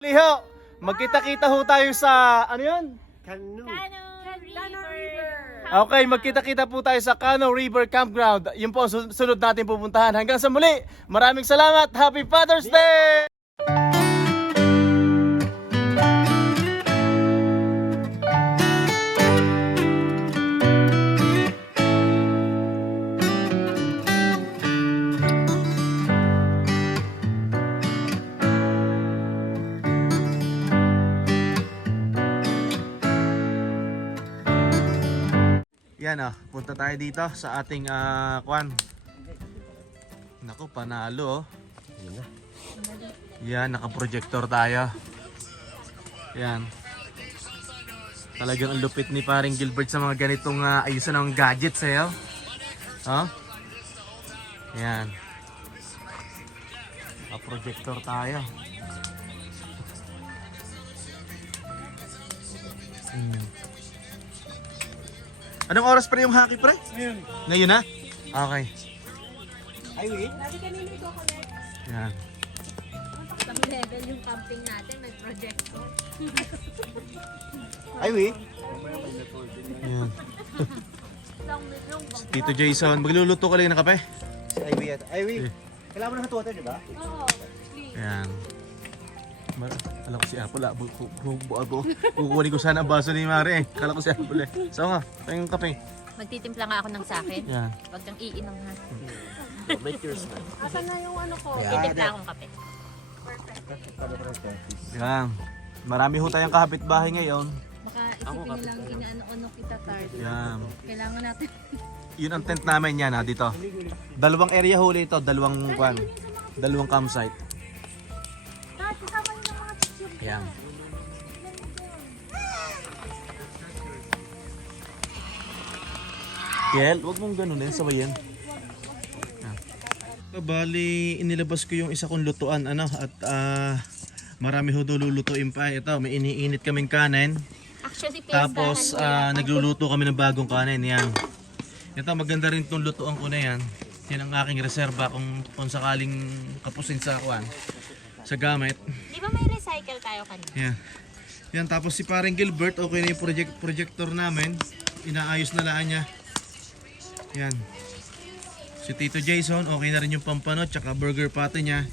Liho, magkita-kita ho tayo sa, ano yun? Cano River. Okay, magkita-kita po tayo sa Cano River Campground. Yun po, sunod natin pupuntahan. Hanggang sa muli, maraming salamat. Happy Father's Day! Yan punta tayo dito sa ating kwan. Naku, panalo Yan, naka-projector tayo. Yan. Talagang ang lupit ni paring Gilbert sa mga ganitong ayusan ng gadgets Yan. Naka-projector tayo. Anong oras pa yung hockey, pre? Ngayon. Ngayon na? Okay. Ay, wait. Yan. Top level yung camping natin, may projector. Ay, wait. Yan. Tito Jason, magluluto ka lang ng kape? Si Ivy yan. Ivy. Kailangan mo ng hot water, di ba? Oo, please. Yan. Alam ko si Apple kukunin ko sana ang baso ni Mare Kala ko si Apple So nga, tayong kape. Magtitimpla nga ako ng sakin. Yan. Huwag kang iinom ha. Make yours na. Asan na yung ano ko? Yeah. Titimpla akong kape. Yan. Marami ho tayong kapitbahay ngayon. Baka isipin nilang inaano kita tarde. Yan. Kailangan natin. Yun ang tent namin yan dito. Dalawang area huli ito, dalawang campsite. Yan. Kel, wag mong ganun sabayan. Bali, inilabas ko yung isa kong lutuan at marami ho lulutuin pa. Ito, may iniinit kaming kanin. Actually, Tapos nagluluto kami ng bagong kanin. Yan. Ito, maganda rin itong lutuan ko na yan. Yan ang aking reserba kung sakaling kapusin sa gamit. Di ba may recycle tayo kanina? Yan. Yan, tapos si paring Gilbert, okay na yung projector namin. Inaayos na laan niya. Yan. Si Tito Jason, okay na rin yung pampano tsaka burger patty niya.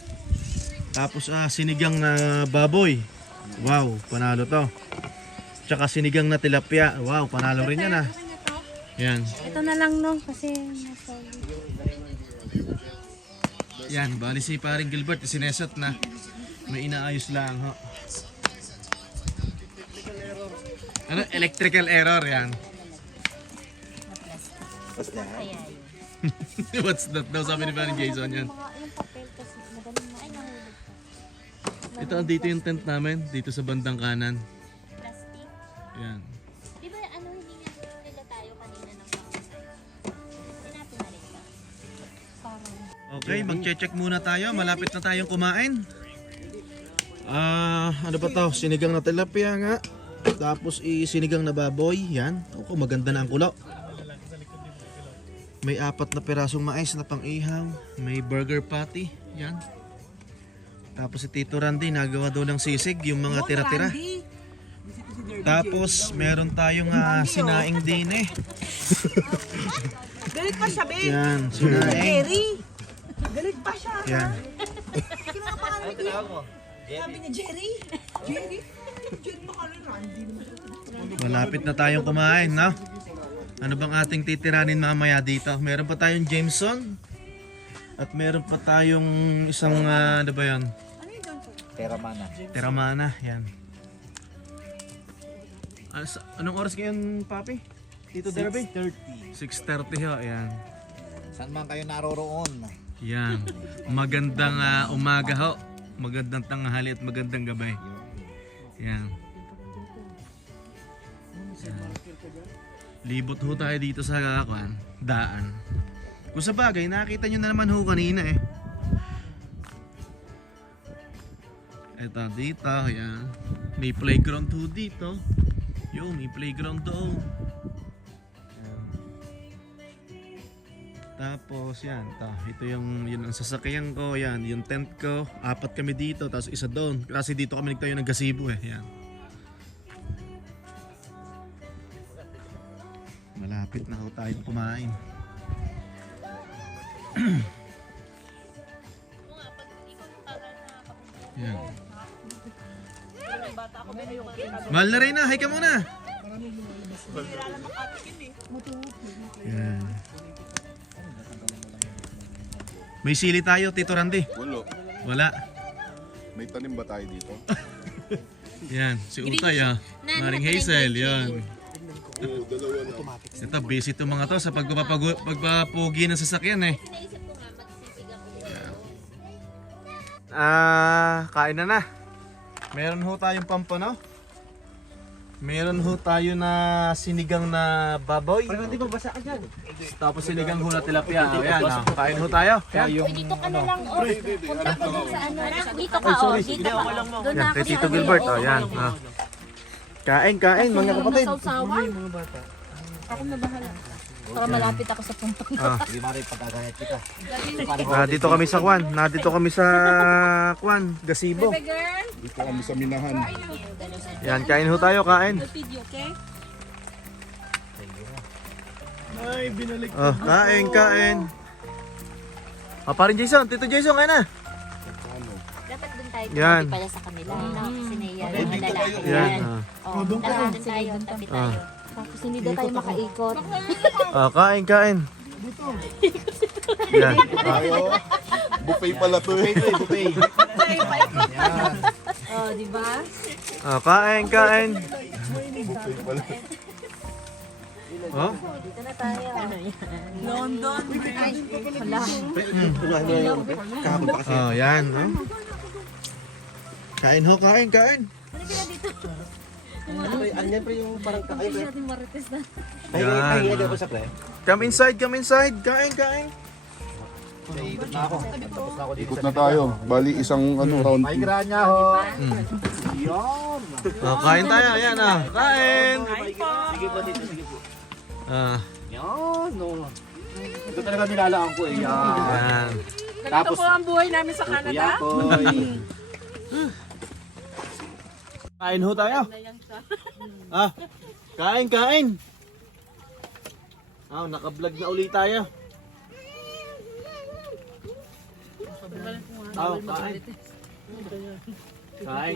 Tapos sinigang na baboy. Wow, panalo to. Tsaka sinigang na tilapia. Wow, panalo rin yan Yan. Ito na lang no, kasi nasa... Yan, bali si paring Gilbert, sinesot na. May inaayos lang Ano? Electrical error yan. What's that? What's that daw sabi ni paring Jason yan. Ito, dito yung tent namin, dito sa bandang kanan. Plastic. Yan. Di ba hindi nila tayo kanina ng Sinapin na rin ba? Parang... Okay, mag-check muna tayo. Malapit na tayong kumain. Ano ba to? Sinigang na tilapia nga. Tapos sinigang na baboy. Yan. Ako, maganda na ang kulo. May 4 na pirasong mais na pang-ihaw. May burger patty. Yan. Tapos si Tito Randy, nagawa daw ng sisig, yung mga tira-tira. Tapos meron tayong sinaing din Galit pa siya, babe. Yan, sinaing. Jerry. Galit pa siya. Yan. Sino ang pangalan ni Sabi ni Jerry. Jerry. Jerry pangalan Randy. Malapit na tayong kumain, no? Ano bang ating titiranin mamaya dito? Meron pa tayong Jameson. At meron pa tayong isang, ano ba yan? Teramana. Teramana, yan. Anong oras ngayon, Papi? Tito Derby? 6:30 ho, yan. Saan man kayo naroroon? Yan. Magandang umaga ho. Magandang tanghali at magandang gabi. Yan. Libot ho tayo dito sa daan. Kung sa bagay, nakita nyo na naman ho kanina Eto dito, yan. May playground ho dito. May playground doon. Yan. Tapos yan, ito yung yun ang sasakyan ko, yan, yung tent ko, 4 kami dito, tapos isa doon. Kasi dito kami nagtayo ng gazebo eh, yan. Malapit na ako tayong kumain. Yan. Mahal na rin na, hi ka muna. Yan. May sili tayo, Tito Randy. Walo. Wala. May tanim ba tayo dito? Yan, si Utay ah. Maring Hazel, yan. Oo, dalawa na. Ito, busy itong mga to sa pagpapugi ng sasakyan eh. Naisip ko nga, magsisig ako dito. Kain na. Meron ho tayong pampano. Meron ho tayo na sinigang na baboy. Parang hindi magbasa ka dyan. Tapos sinigang ho na tilapia. Ayan, kain ho tayo. Yan. Uy, dito ka na lang, oh. Punta ko dun sa ano. Dito ka, oh. Dito ka. Doon na Yan, ako kay sa Tito ano. Gilbert. Oh, yan. Kain, mga kapatid. Ako na bahala. Para malapit ako sa punto. Hindi mo rin pagkagayat kita. Dito kami sa Kwan. Dito kami sa Kwan, Gasibo. Girl, Dito kami sa Minahan. Yan, kain ho tayo, kain. video, okay? Ay, binalik. Oh, kain. Parin Jason, Tito Jason, kain na. Dapat dun tayo Yan. tabi pala sa kanila. Kasi Nea, mga lalaki. Yan. Oh, dun tayo, tabi tayo. Tapos hindi daw tayo makaikot. Kain. Yan. Tayo. Buffet pala to eh. Buffet. Oh, di ba? Kain. Buffet pala. Oh, Dito na tayo. London. Hala. yan. Kain ho, kain. Anyan pa yung parang kakay. Natin marites na. Pahinga daw ko sa pre. Come inside. Kain. Ikot na ako. Tapos na ako dito Ikot na tayo. Bali isang round. Pahigra niya ho. Yan. Kain tayo, yan kain. Sige po dito, sige po. Yan. No. Ito talaga nilalaan ko eh. Yan. Yan. Ganito po ang buhay namin sa Canada. Yakoy. Kain ho tayo. Kain. Naka-vlog na ulit tayo.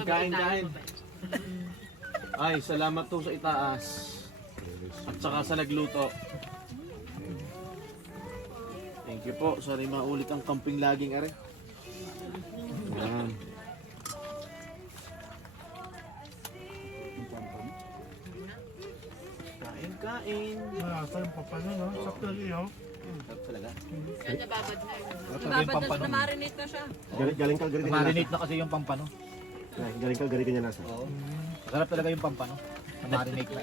Kain. Ay, salamat to sa itaas. At saka sa nagluto. Thank you po. Sorry maulit ang camping laging are. Yan. Kain. Babad na, na-marinate na siya. Galing Calgary din Marinate na kasi yung pampano. Galing Calgary din yan nasa. Oo. Masarap talaga yung pampano. Marinate na.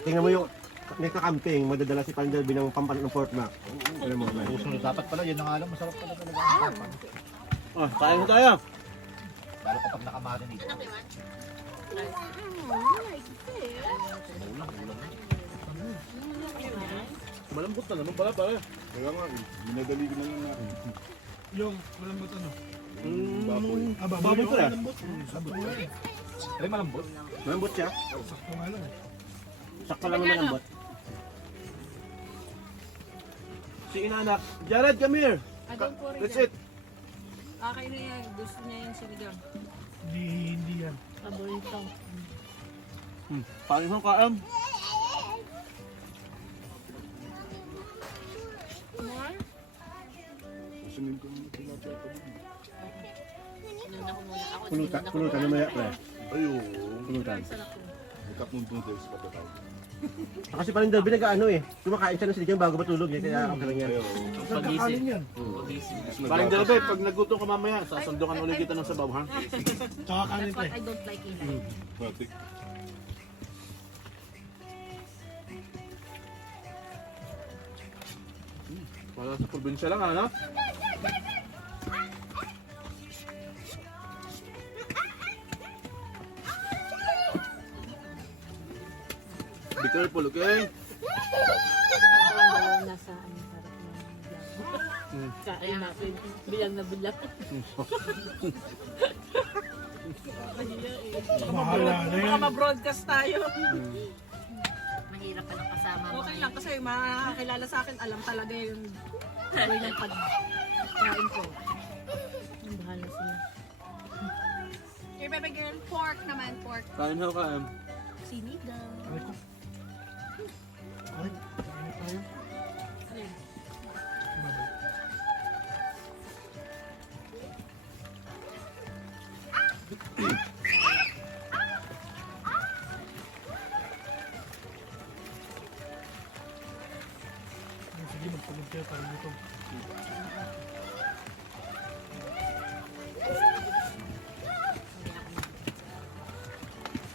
Tingnan mo yung next na camping, madadala si Pandelby ng pampano ng Fort Mac. Alam mo, man. Puso dapat pala, yun ang alam. Masarap pala talaga yung pampano. Kain ho tayo. Lalo kapag nakamarinate. Malambot na naman pala pare. Kaya nga, minadali ko na lang natin. Baboy. Baboy ko na. Ay, malambot. Malambot siya. Sakto lang naman malambot. Si inanak. Jared, come here. Don't worry. That's it. Okay na yan. Gusto niya yung sinigang. Hindi yan. Paborito. Kain ho, kain. Susunod ko muna tilapia ko. Pulutan na maya, pre. Ayun. Pulutan. May cup ng noodles pa tayo. Kasi Pandelby nag-ano eh. Kumakain siya ng sinigang bago matulog. Kaya ang galing yan. Pagising. Parang Jarabe, pag nagutom ka mamaya, sasandukan ulit kita ng sabaw, ha? That's what I don't like either. Batik. Para sa probinsya lang, ano? Be careful, okay? Nasa ano, parang kain natin. Bilang na bilang. Baka ma-broadcast tayo. Mahirap pa ng kasama mo. Okay lang kasi makakakilala sa akin, alam talaga yung way ng pagkain ko. Ang bahala sila. Okay, baby girl, pork naman, pork. Kain ho, kain. Sinigang.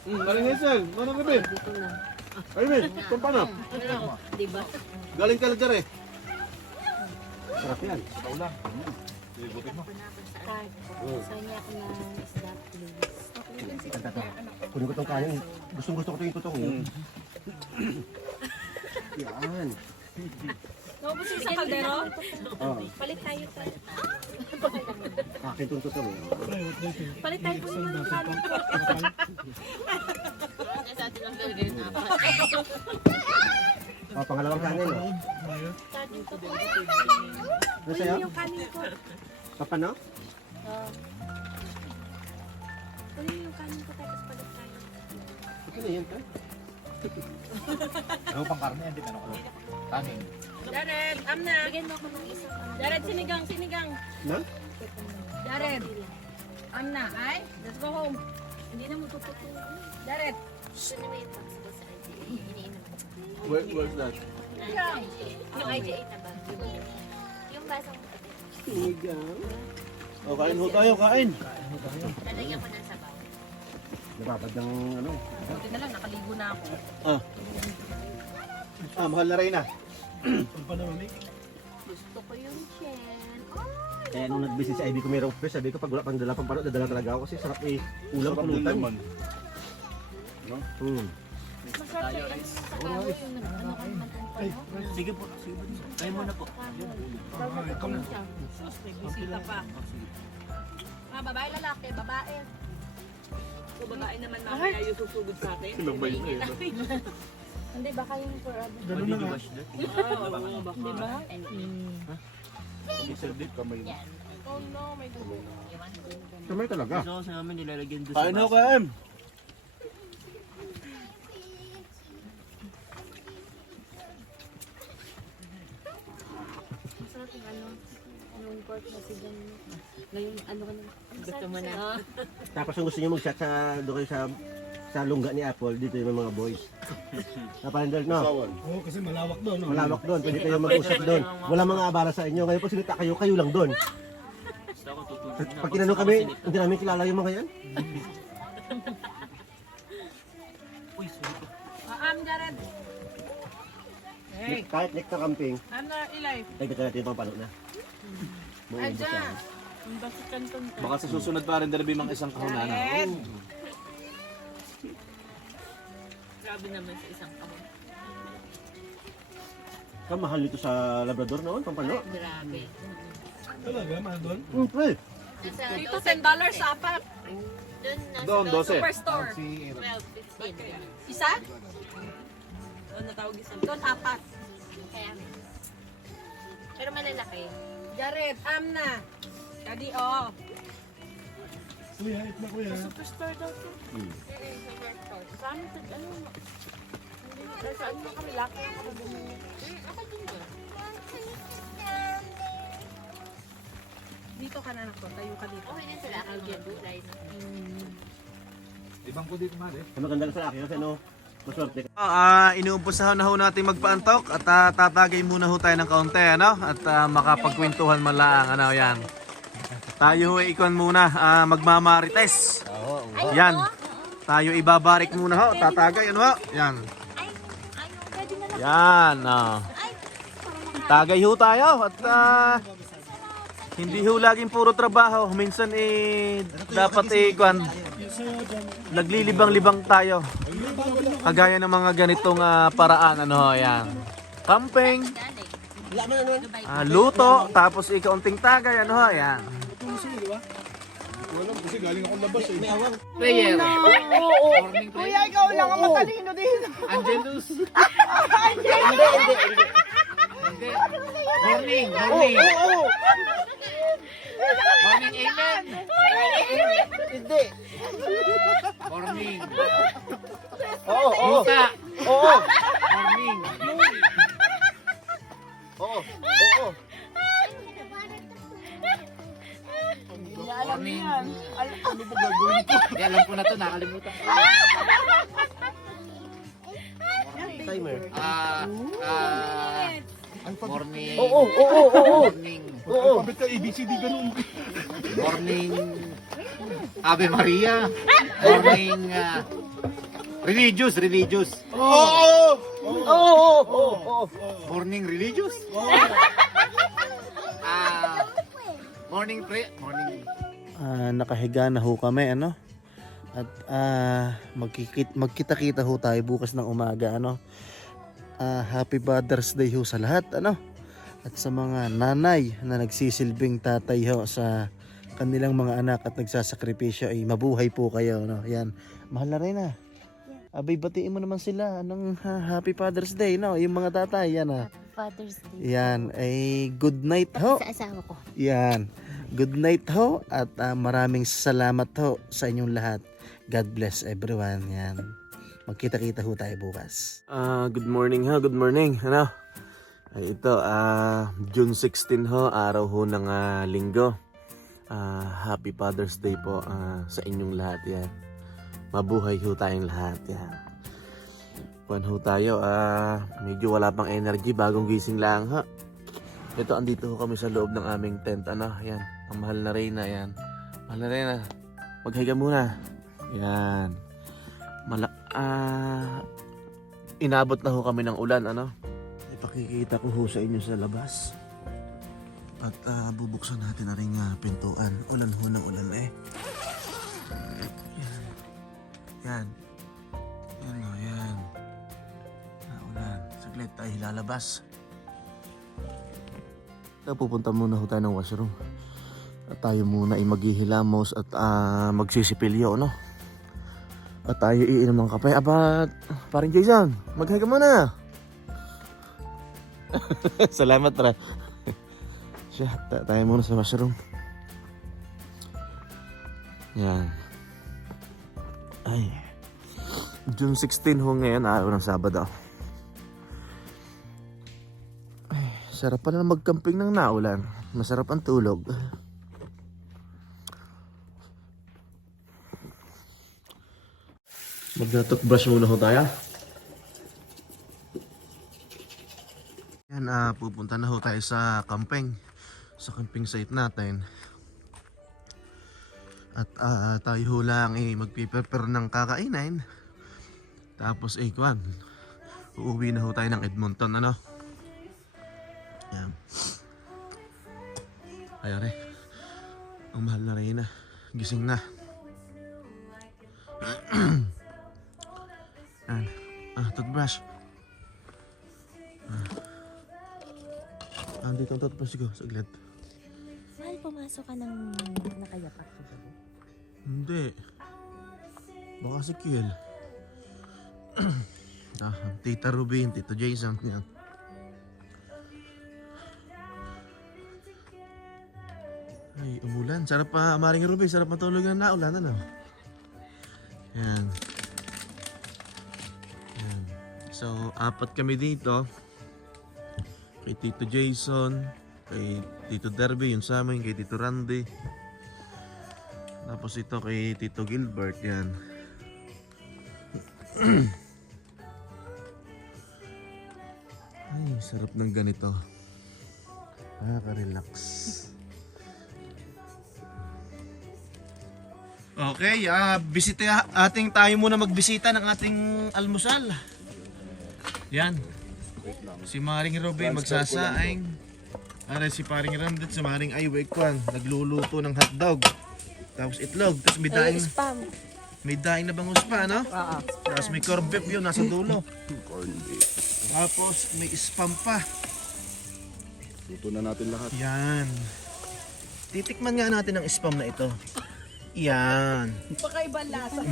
Galing Hazel, ano gabi? Dito na. Ayun, kung paano? Diba? Galing ka lang dyan eh. Sarap yan. Saan niya ako ng isda, please. Kunin ko tong kanin. Gusto ko ito yung tutong yun. Yan. Naubos yung sa kaldero? Oh, Palit tayo pa. akin itong tutong eh. Palit tayo po yung kanin ko. Sa atin lang talaga yung apat. Oh, pangalawang kanin. Oh. Sa atin ko po. Ano sa'yo? Yung kanin ko. Papano? Kunin yung kanin ko tapos palit tayo. Okay na yan, tay. Ano pang karne yan? Ano ko? Kanin. Jared, Amna. Bigyan mo ako ng isang ano. Jared, sinigang, sinigang. Na? Jared, Amna, ay? Let's go home. Hindi na mo tututulog. Jared. Gusto na may box ko sa IGA. Iniinom ko. Where's that? Yung IGA na ba? Yung basang Sinigang. Oh, kain ho tayo, kain. lalagyan ko ng sabaw. Nababad ng ano. Buti na lang, nakaligo na ako. Mahal na rin na. Gusto ko yung chen. Kaya nung nag-visit si Ivy ko mayroong fish, sabi ko pag wala pang dala pang pano, dadala talaga ako kasi sarap eh. Ulam Sarap din pulutan. naman. Masarap sa yung sa kahoy yung nagmamatan. Sige po, sige po. Kain muna po. Sus, may bisita pa. Babae, lalaki, babae. So, babae naman mamaya yung susugod sa atin. Sinabay na yun. Hindi, baka yung forever. Ganun na nga. Oo, baka. Diba? Kamay na. Yan. Oh no, may gulo. Kamay talaga. Gusto ko sa namin nilalagyan doon Kain ho, kain. Masarap yung ano, yung pork na sigang. Ngayon, ano ka na? Gusto mo na? Tapos kung gusto niyo mag-shot sa doon kayo sa lungga ni Apple, dito yung mga boys. Napalindal, no? Sawan. Oo, kasi malawak doon. No? Malawak doon, pwede kayo mag-usap doon. Wala mga abala sa inyo. Ngayon po sinita kayo, kayo lang doon. Gusto ko tutulog na. Pag tinanong kami, hindi namin kilala yung mga yan. Uy, sorry po. Jared. Hey, Kahit next na camping, Amna, Ilay. dagdagan natin yung pampano na. Maubos Aja. yan. Ang bakit kantong ka. Baka sa susunod pa rin dalabi mga isang kahon na. Jared. Grabe naman sa isang kahon. Kamahal nito sa Labrador noon, pampano. Grabe. Talaga, mahal doon? Pre. Nasa Dito $12 $10 apat. Doon, nasa Doon, 12. Superstore. 12, 15. Isa? Ano tawag isa? Doon apat. Kaya, pero malalaki. Jared, Amna. Daddy, oh. Kuya, eat na kuya. Superstore daw to. Superstore. Saan ito? Ano? Hindi, saan mo kami laki ang ako bumili? Ako din yun. Dito ka na nako, tayo ka dito. Okay na sila. Ang gulay na. Ibang ko dito man eh. Ang maganda lang sa akin kasi no, maswerte ka. Inuumpusahan na ho natin magpaantok at tatagay muna ho tayo ng kaunti, ano? At makapagkwentuhan man lang, ano, yan. Tayo ikon muna, magmamarites. Yan. Tayo ibabarik muna ho, tatagay, ano ho? Yan. Pwede na lang. Yan, tagay ho tayo at hindi ho laging puro trabaho. Minsan dapat naglilibang-libang tayo. kagaya ng mga ganitong paraan, ano ho, yan. Camping, luto, tapos ikaunting tagay, ano ho, yan. Wala kasi galing akong labas eh. Prayer. Kuya, ikaw lang ang matalino dito. Angelus. Hindi. Morning. Morning, amen. Hindi. Morning. Oo. Musa. Oo. Morning. Oo. Morning. Ano ba gagawin ko? Di, alam ko na to, nakalimutan ko. Timer. Morning. Oo. Morning. Alphabet ka, ABCD, ganun. Morning. Ave Maria. Morning. Religious. Oo. Morning religious. Morning pray. Morning. Nakahiga na ho kami, ano? At magkita-kita ho tayo bukas ng umaga, ano? Happy Father's Day ho sa lahat, ano? At sa mga nanay na nagsisilbing tatay ho sa kanilang mga anak at nagsasakripisyo, ay mabuhay po kayo, no? Yan. Mahal na rin, ah. Abay, batiin mo naman sila ng Happy Father's Day, no? Yung mga tatay, yan, ah. Father's Day. Yan, ay good night ho. Sa asawa ko. Yan. Good night ho at maraming salamat ho sa inyong lahat. God bless everyone. Yan. Magkita-kita ho tayo bukas. Good morning ho. Good morning. Ano? Ay, ito, June 16 ho, araw ho ng linggo. Happy Father's Day po sa inyong lahat. Yan. Mabuhay ho tayong lahat. Yan. Kuwan ho tayo. Medyo wala pang energy. Bagong gising lang ha. Ito, andito ho kami sa loob ng aming tent. Ano? Yan. Ang mahal na Reyna. Yan. Mahal na Reyna. Maghiga muna. Yan. Inabot na ho kami ng ulan. Ano? Ipakikita ko ho sa inyo sa labas. At bubuksan natin na rin pintuan. Ulan ho ng ulan eh. Yan. Yan. Yan o, yan. Ulan. Saglit tayo lalabas. Pupunta muna ho tayo ng washroom. At tayo muna ay maghihilamos at magsisipilyo, no? At tayo iinom ng kape. Aba, parang Jason, maghiga muna. Salamat, Ra. Siya, tayo muna sa washroom. Yan. Ay. June 16 ho ngayon, araw ng Sabado. Ay, sarap pala magcamping ng naulan. Masarap ang tulog. Mag-toothbrush muna ho tayo. Yan, pupunta na ho tayo sa camping. Sa camping site natin. At tayo ho lang magpiprepare ng kakainin. Tapos kwan, uuwi na ho tayo ng Edmonton, ano? Yan. Ayari. Ang mahal na Reyna. Gising na. Yan. Toothbrush. Andito ang toothbrush ko. Saglit. Mahal, pumasok ka ng nakayapak sa gabi. Hindi. Baka si Kiel. Tita Ruby, Tito Jason. Yan. Ay, umulan. Sarap pa, Maring Ruby. Sarap matulog na naulan, ano? Yan. Yan. So, 4 kami dito. Kay Tito Jason, kay Tito Derby, yung sa amin, kay Tito Randy. Tapos ito kay Tito Gilbert, yan. Ay, sarap ng ganito. Nakaka-relax. Okay, ating tayo muna magbisita ng ating almusal. Yan. Si Maring Ruby magsasaing. Si Paring Randet, si Maring Aywekwan nagluluto ng hotdog. Tapos itlog, tapos may daing. Spam. May daing na bangus pa, no? Oo. Tapos may corned beef yun, nasa dulo. Corn beef. Tapos may spam pa. Luto na natin lahat. Yan. Titikman nga natin ang spam na ito. Yan. Baka ibang lasa.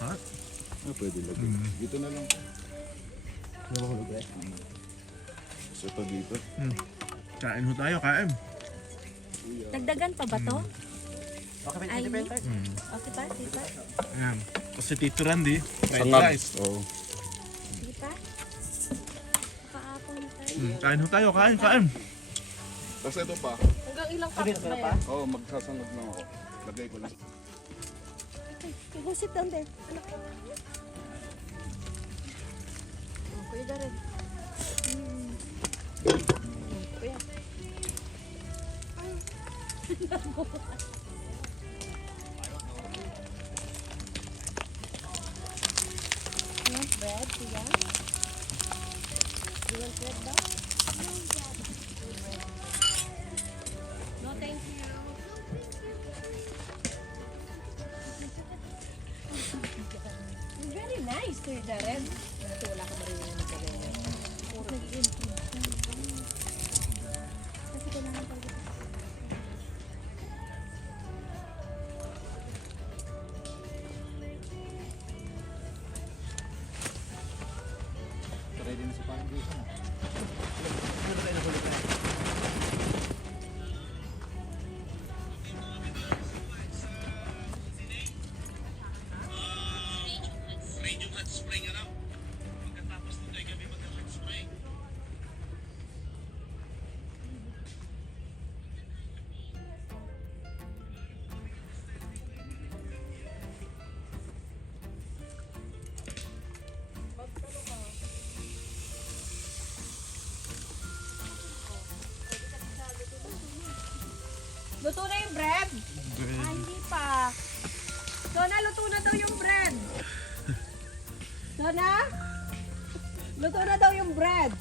Ah, pwede lagyan. Dito na lang. Isa pa dito. Kain ho tayo, kain. Dagdagan pa ba to? Okay, Ay, pwede, pwede. Okay pa, sige pa. Ayan. Tapos si Tito Randy, fried Sangag. rice. Oo. Sige pa. Kaapon tayo. Kain ho tayo, kain, kain. Tapos ito pa. Hanggang ilang cups na yan? Oo, magsasangag lang ako. Lagay ko lang. Okay, go sit down there. Anak ko. Kuya Darren. Kuya. You want bread, Kuya? You want bread daw? No, thank you. Very nice, Kuya Darren. Ito, wala ka marunong na ganyan. Kasi kailangan talaga. Ready na si Parang Jason. Luto na yung bread? Ah, hindi pa. Donna, luto na daw yung bread. Donna? Luto na daw yung bread.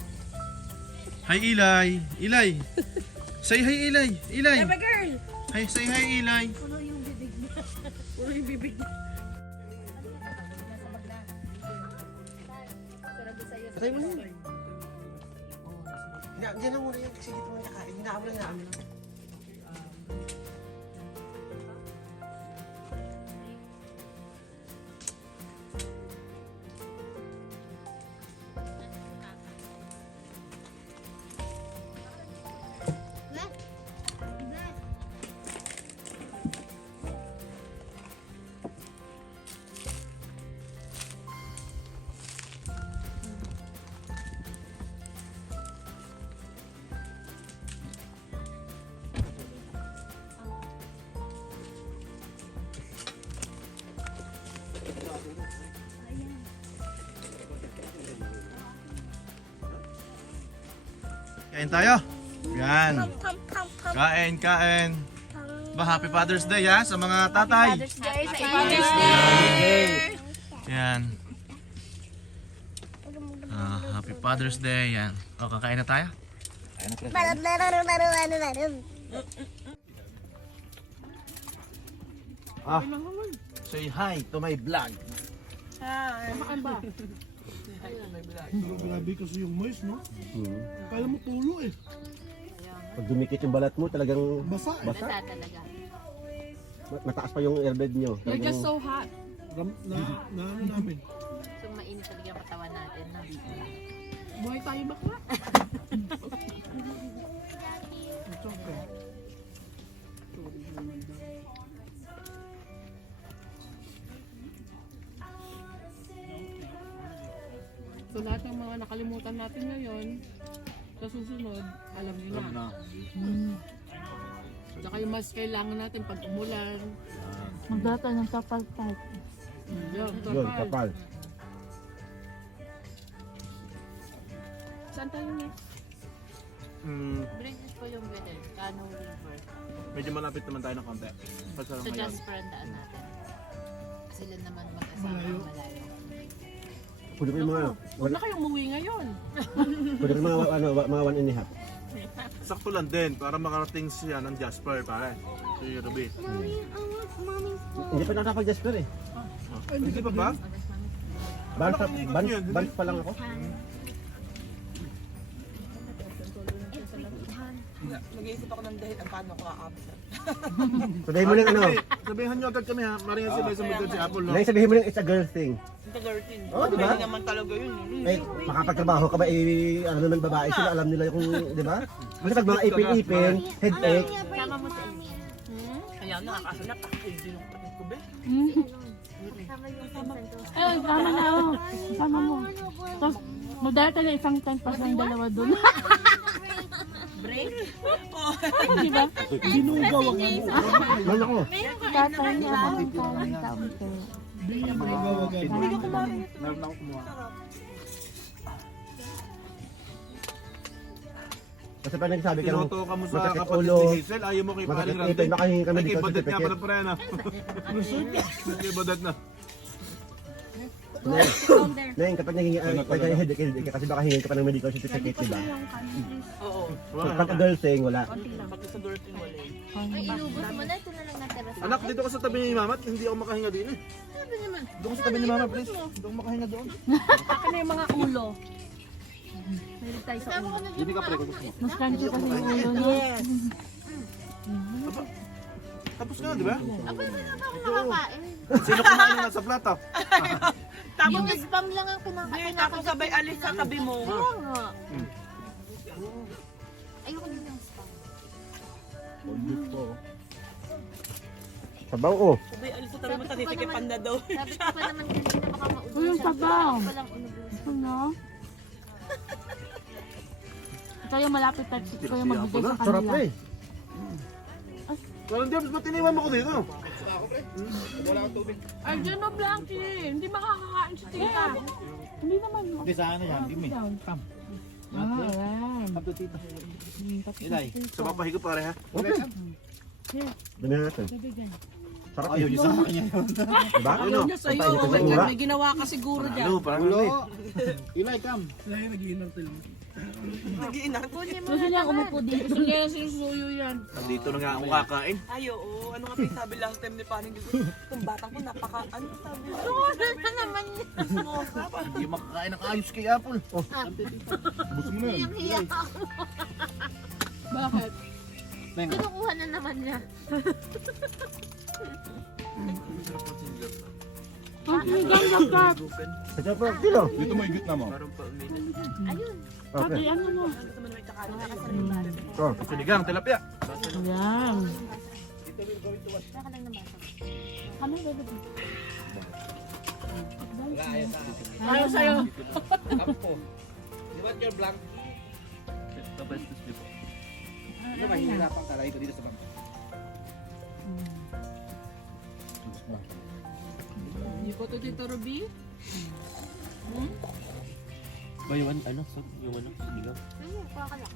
Hi, Eli. Eli. Say hi, Eli. Eli. Hey, girl. Hi, say hi, Eli. Puro yung bibig niya. Patay mo na yun. Diyan lang muna yun kasi dito muna kain. Hinaam lang, hinaam lang. Kain tayo. Yan. Kain, kain. Ba, Happy Father's Day ha sa mga tatay. Father's Day. Yan. Happy Father's Day. Yan. O, kakain na tayo. Ah, say hi to my vlog. Pero grabe kasi yung moist, no? Kala mo tulo eh. Pag dumikit yung balat mo, talagang Basa eh. basa. Mataas pa yung airbed nyo. You're just so hot. Na ano namin. So mainit talaga ang katawan natin. No? Buhay tayo bakla. It's okay. So lahat ng mga nakalimutan natin ngayon, sa susunod, alam niyo na. Saka yung mas kailangan natin pag umulan. Magdata ng kapal type. Yun, Yun, kapal. Saan tayo next? Bridges po yung pwede. Kano River. Medyo malapit naman tayo ng konti. Pasal So Jasper ang daan natin. Sila naman mag-asawa malayo. Pwede pa yung mga, Huwag na kayong umuwi ngayon. pwede pa yung mga 1.5. Sakto lang din para makarating siya ng Jasper pare. Si Ruby. Hindi pa nakakapag-Jasper eh. Hindi pa ba? Bans pa lang ako. Nag-iisip ako ng dahil ang paano ko a-absent. Sabihin mo lang ano. Sabihan nyo agad kami ha. Maring si Besa Magdal si Apple, no? Ngayon sabihin mo lang it's a girl thing. Ito girlfriend. Oh, di ba? Hindi naman talaga yun. Eh, makapagtrabaho ka ba ano naman babae sila, alam nila yung, di ba? Kasi pag mga ipin-ipin, headache, Kaya nakakaso na package din yung kapit ko, be. Ayun, tama na ako. Tama mo. Tapos, magdala tayo isang 10% dalawa dun. Break? Di ba? Ginugaw ang man ako. Tatay niya ang kain taon ko. Ginugaw agad. Meron ako kumuha. Kasi pa nagsabi ka ng Tinoto ka mo sa masakit kapatid ulo, ni Hazel, ayaw mo kay masakit Paring ipin, Randy. makahingi kami Ay, kay dito sa Badet nga certificate. pala pala na. Kay Badet na. Neng, kapag naging headache, kasi baka hingin ka pa ng medical certificate, di ba? Oo. So, pag girl thing, wala. Pag sa girlfriend wala eh. Ay, inubos mo na. Ito na lang natira sa Anak, dito ka sa tabi ni Mama at hindi ako makahinga din eh. Doon ka sa tabi ni Mama, please. Doon ako makahinga doon. Ano yung mga ulo? Meron tayo sa ulo. Hindi ka pre, kung gusto mo. Mas kanto kasi yung ulo, no? Tapos nga, di ba? Ako naman ako makakain. Sino kumain na nasa plato? Yung spam lang ang kinakain. Tapos sabay alis sa tabi mo. Oo nga. Ayoko din ng spam. Sabaw, oh. Sabay alis sa tabi mo, tatitikipan na daw. Sabi ko pa naman kanina baka maubos. Uy, yung sabaw. Walang unubos. Ano? Ito yung malapit type. Ito yung magbigay sa Sarap kanila. eh. Walang James, ba't iniwan mo ko dito? Ay, dyan o, Blanky. Hindi makakakain si tita. Hindi naman. Hindi sa ano yan. Hindi Kam. Ah, ayan. Inay, sa papahigo pare ha? Okay. Dami na natin. Sarap Ayaw eh. niyo sa akin yan. Diba? Ano? Sa'yo. Sa mura. May ginawa ka siguro dyan. Ano, parang ano eh. Inay, come. Nag-iinar ko. Gusto niya umupo dito. Gusto niya sinusuyo yan. Dito na nga ako kakain. Ay, oo. Ano nga pa yung sabi last time ni Paring Dito? Itong batang ko napaka... Ano sabi? Ano naman yun? Hindi makakain ng ayos kay Apple. Oh, Gusto mo na yan. Yung hiya ako. Bakit? Kinukuha na naman niya. Ang ganda ka. Sa Japan, kilo. Dito mo igit na mo. Ayun. Pati Okay. ano mo. Oh. sinigang, tilapia. Ayan. Saka lang ng bata. Ano ba ba? Ayaw sa'yo. Ano mahihirapan ka lagi ko dito sa bangko. Hindi po ito dito, Ruby? Ba yung ano? Yung ano? Sinigaw? Ano, kuha ka lang.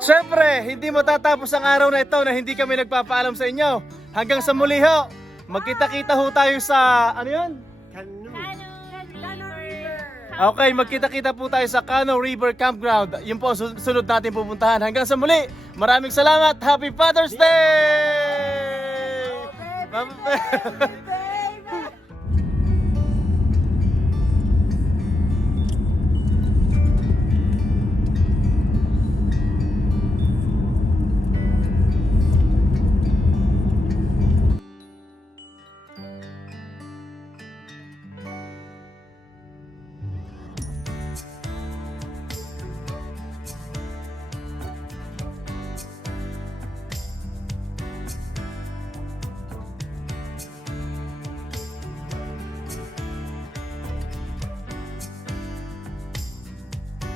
Siyempre, hindi matatapos ang araw na ito na hindi kami nagpapaalam sa inyo. Hanggang sa muli ho, magkita-kita ho tayo sa, ano yun? Okay, magkita-kita po tayo sa Cano River Campground. Yun po ang sunod natin pupuntahan. Hanggang sa muli, maraming salamat. Happy Father's Day!